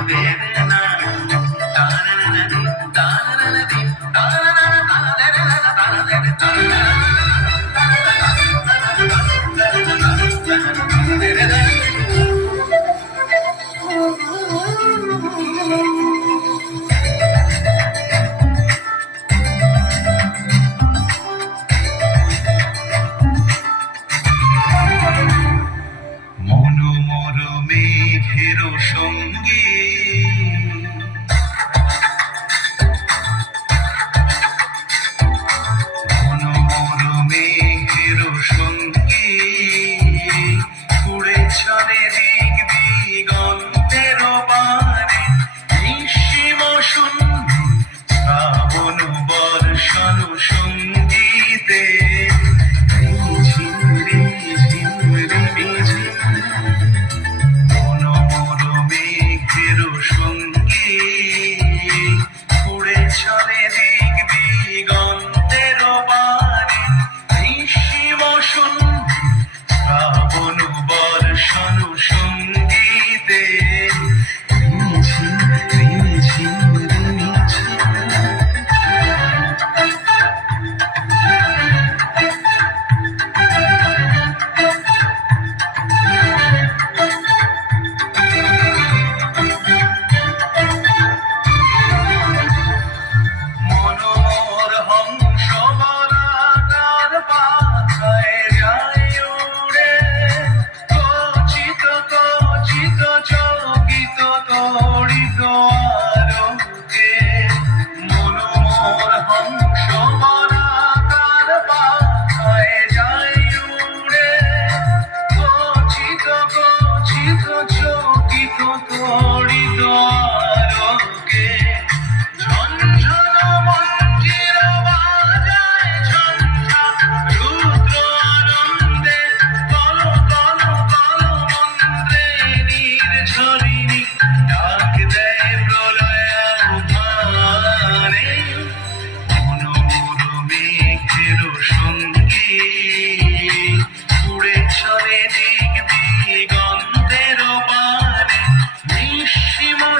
আমাদের அங்கே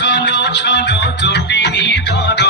শোনো শোনো তুমি ধরো